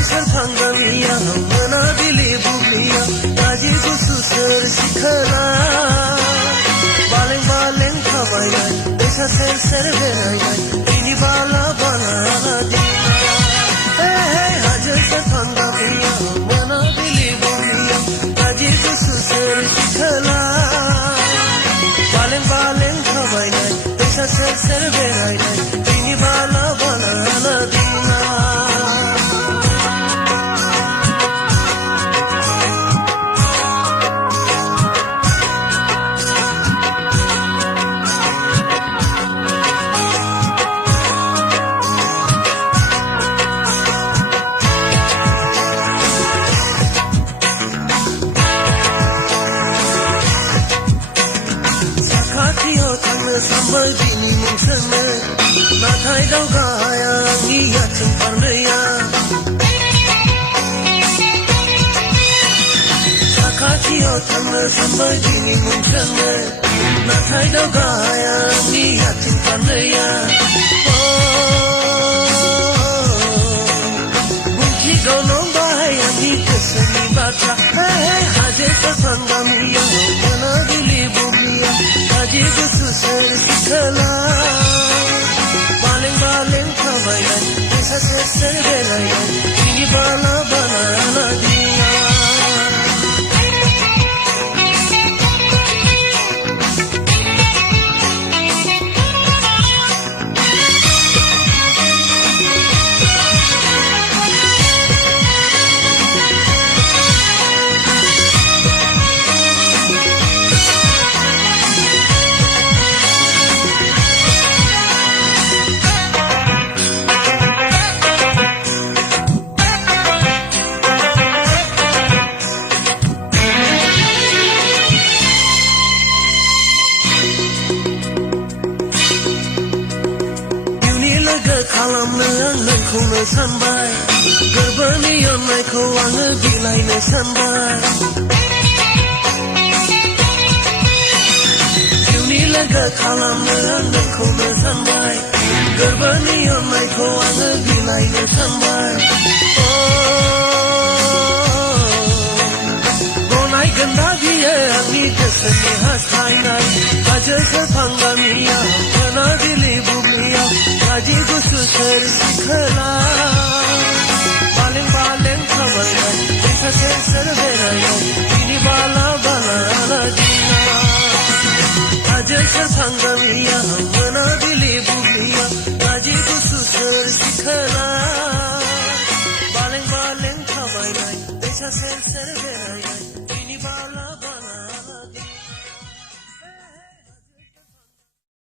Hajar Pangamiya Manabili Bubliya Taji Gusu Sir Sikhala Baleng Baleng Khavaya Desa Ser Ser Veraya Ini Bala Bala Dina Hey Hajar Pangamiya Manabili Bubliya Taji Gusu Sir Sikhala Baleng Baleng Khavaya Desa Ser Ser Veraya Ini Bala Bala Dina Sampai bini mungsana Nathai daugaya Ngiya cimparnaya Sakati otana Sampai bini mungsana Nathai daugaya Ngiya cimparnaya Bungki gonong bahaya Ni keseni baca Hajar Pangamiya Manabili Bubliya Taji Gusu Sir Sikhala Baleng Baleng Khavaya Desa Ser Ser Veraya Ini Bala Bala Dina Kalamno nोंखौनो सानबाय गोरबोनि अननायखौ आङो बिलाइनो सानबाय जिउनि लोगो खालामनो नोंखौनो सानबाय गोरबोनि अननायखौ आङो बिलाइनो सानबाय गनायगोन दा बियो आंनि गोसोनि हास्थायनाय हाजोफोर Pangamiya Manabili Bubliya Taji Gusu Sir Sikhala Baleng Baleng Khavaya Desa Ser Ser Veraya Ini Bala Bala Dina Hajar Pangamiya Manabili